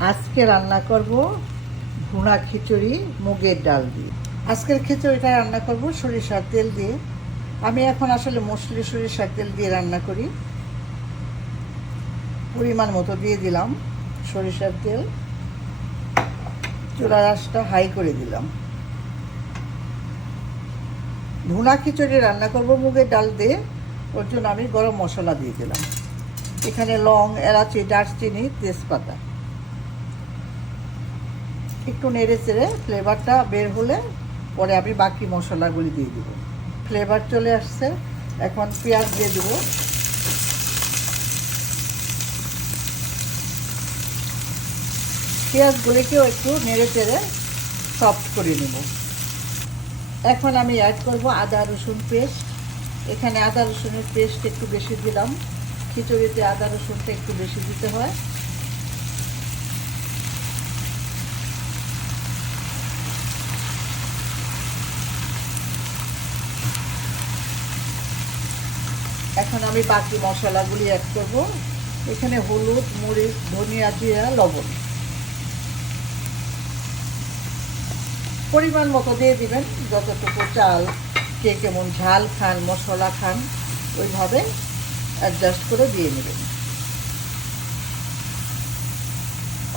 আজকে রান্না করব ভুনা খিচুড়ি, মুগের ডাল দিয়ে। আজকের খিচুড়িটা রান্না করব সরিষার তেল দিয়ে। আমি এখন আসলে মশলি সরিষার তেল দিয়ে রান্না করি। পরিমাণ মতো দিয়ে দিলাম সরিষার তেল। চুলার আঁচটা হাই করে দিলাম। ভুনা খিচুড়ি রান্না করব মুগের ডাল দিয়ে। ওর জন্য আমি গরম মশলা দিয়ে দিলাম। এখানে লং, এলাচি, দারচিনি, তেজপাতা। একটু নেড়ে চেড়ে ফ্লেভারটা বের হলে পরে আমি বাকি মশলাগুলি দিয়ে দিব। ফ্লেভার চলে আসছে, এখন পেঁয়াজ দিয়ে দেব। পেঁয়াজগুলিকেও একটু নেড়ে চেড়ে সফট করে নেব। এখন আমি অ্যাড করব আদা, রসুন পেস্ট এখানে আদা, রসুনের পেস্ট একটু বেশি দিলাম। খিচুড়িতে আদা, রসুনটা একটু বেশি দিতে হয়। এখন আমি বাকি মশলাগুলি অ্যাড করব। এখানে হলুদ, মরিচ, ধনিয়া জিরা, লবণ। পরিমাণ মতো দিয়ে দিবেন, যতটুকু চাল, কে কেমন ঝাল খান, মশলা খান, ওইভাবে অ্যাডজাস্ট করে দিয়ে নেবেন।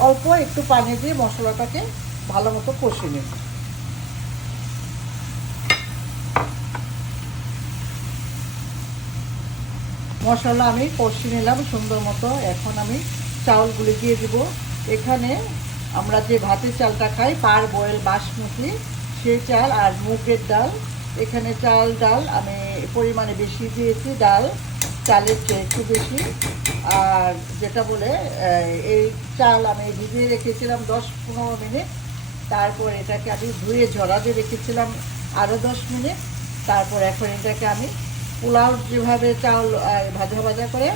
অল্প একটু পানি দিয়ে মশলাটাকে ভালো মতো কষে নেব মশলা আমি কষিয়ে নিলাম সুন্দর মতো। এখন আমি চাউলগুলি দিয়ে দিব। এখানে আমরা যে ভাতের চালটা খাই, পার বয়েল বাসমতি সেই চাল আর মুগের ডাল। এখানে চাল, ডাল আমি পরিমাণে বেশি দিয়েছি, ডাল চালের চেয়ে একটু বেশি। আর যেটা বলে এই চাল আমি ভিজিয়ে রেখেছিলাম দশ পনেরো মিনিট। তারপর এটাকে আমি ধুয়ে ঝরাতে রেখেছিলাম আরও দশ মিনিট। তারপর এখন এটাকে আমি পোলাও যেভাবে চাউল ভাজা ভাজা করে,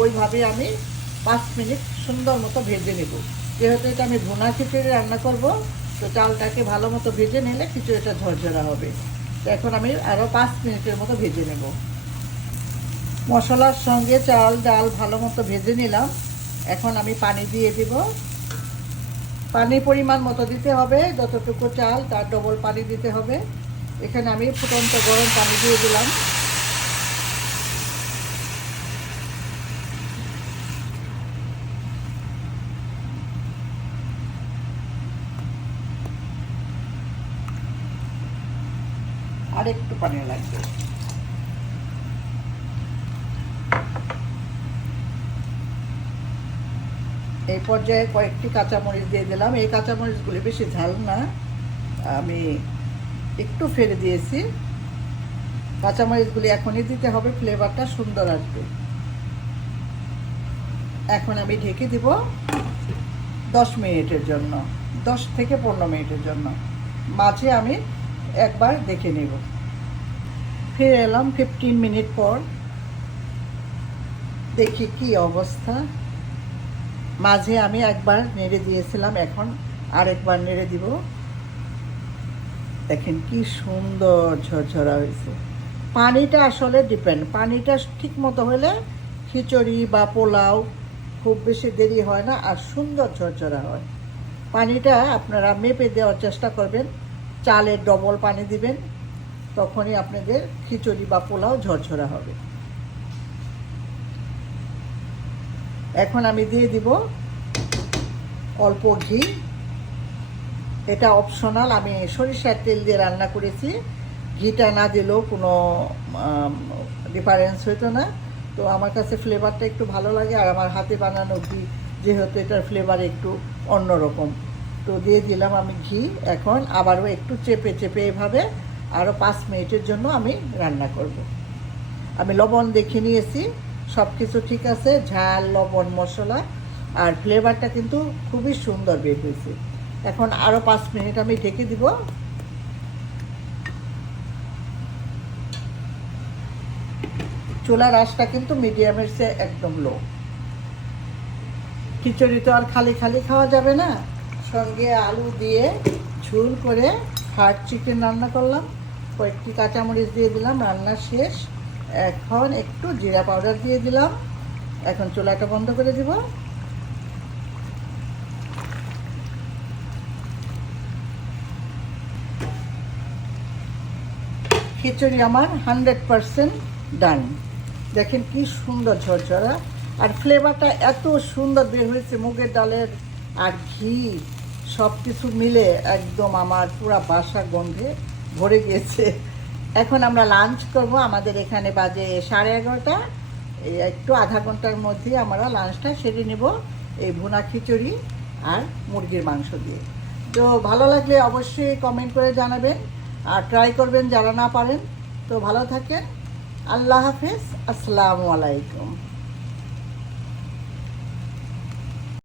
ওইভাবে আমি পাঁচ মিনিট সুন্দর মতো ভেজে নেব। যেহেতু এটা আমি ভুনা খিচুড়ি রান্না করব, তো চালটাকে ভালো মতো ভেজে নিলে খিচুড়িটা ঝরঝরা হবে। তো এখন আমি আরও পাঁচ মিনিটের মতো ভেজে নেব। মশলার সঙ্গে চাল, ডাল ভালো মতো ভেজে নিলাম। এখন আমি পানি দিয়ে দিব। পানি পরিমাণ মতো দিতে হবে, যতটুকু চাল তার ডবল পানি দিতে হবে। এখানে আমি ফুটন্ত গরম পানি দিয়ে দিলাম। আর একটু পানি লাগবে। এই পর্যায়ে কয়েকটি কাঁচামরিচ দিয়ে দিলাম। এই কাঁচামরিচগুলি বেশি ঝাল না। আমি একটু ফেলে দিয়েছি। কাঁচামরিচগুলি এখনই দিতে হবে, ফ্লেভারটা সুন্দর আসবে। এখন আমি ঢেকে দিব দশ মিনিটের জন্য, দশ থেকে পনেরো মিনিটের জন্য। মাঝে আমি একবার দেখে নেব। ফিরে এলাম ফিফটিন মিনিট পর। দেখি কি অবস্থা। মাঝে আমি একবার নেড়ে দিয়েছিলাম, এখন আরেকবার নেড়ে দিব। দেখেন কি সুন্দর ঝরঝরা হয়েছে। পানিটা আসলে ডিপেন্ড পানিটা ঠিক মতো হলে খিচুড়ি বা পোলাও খুব বেশি দেরি হয় না, আর সুন্দর ঝরঝরা হয়। পানিটা আপনারা মেপে দেওয়ার চেষ্টা করবেন চালের ডবল পানি দিবেন তখনই আপনাদের খিচুড়ি বা পোলাও ঝরঝরা হবে। এখন আমি দিয়ে দিব অল্প ঘি। এটা অপশনাল আমি সরিষার তেল দিয়ে রান্না করেছি। ঘিটা না দিলেও কোনো ডিফারেন্স হইতো না। তো আমার কাছে ফ্লেভারটা একটু ভালো লাগে আর আমার হাতে বানানো ঘি যেহেতু এটার ফ্লেভার একটু অন্যরকম। তো দিয়ে দিলাম আমি ঘি। এখন আবারও একটু চেপে চেপে এভাবে আরও পাঁচ মিনিটের জন্য আমি রান্না করব। আমি লবণ দেখে নিয়েছি সব কিছু ঠিক আছে, ঝাল, লবণ, মশলা, আর ফ্লেভারটা কিন্তু খুবই সুন্দর বের হয়েছে। এখন আরও পাঁচ মিনিট আমি ঢেকে দিব। চুলার আঁচটা কিন্তু মিডিয়ামের চেয়ে একদম লো খিচুড়ি তো আর খালি খালি খাওয়া যাবে না। সঙ্গে আলু দিয়ে ঝুল করে হার্ড চিকেন রান্না করলাম। কয়েকটি কাঁচামরিচ দিয়ে দিলাম, রান্না শেষ। এখন একটু জিরা পাউডার দিয়ে দিলাম। এখন চুলাটা বন্ধ করে দিব। খিচুড়ি আমার হান্ড্রেড পারসেন্ট ডান। দেখেন কি সুন্দর ঝরঝরা। আর ফ্লেভারটা এত সুন্দর বের হয়েছে, মুগের ডালের আর ঘি। সব কিছু মিলে একদম আমার পুরা বাসা গন্ধে ভরে গিয়েছে এখন আমরা লাঞ্চ করব। আমাদের এখানে বাজে সাড়ে এগারোটা। একটু আধা ঘণ্টার মধ্যে আমরা লাঞ্চটা সেরে নেব এই ভুনা খিচুড়ি আর মুরগির মাংস দিয়ে। তো ভালো লাগলে অবশ্যই কমেন্ট করে জানাবেন আর ট্রাই করবেন যারা না পারেন। তো ভালো থাকেন। আল্লাহ হাফেজ। আসসালামু আলাইকুম।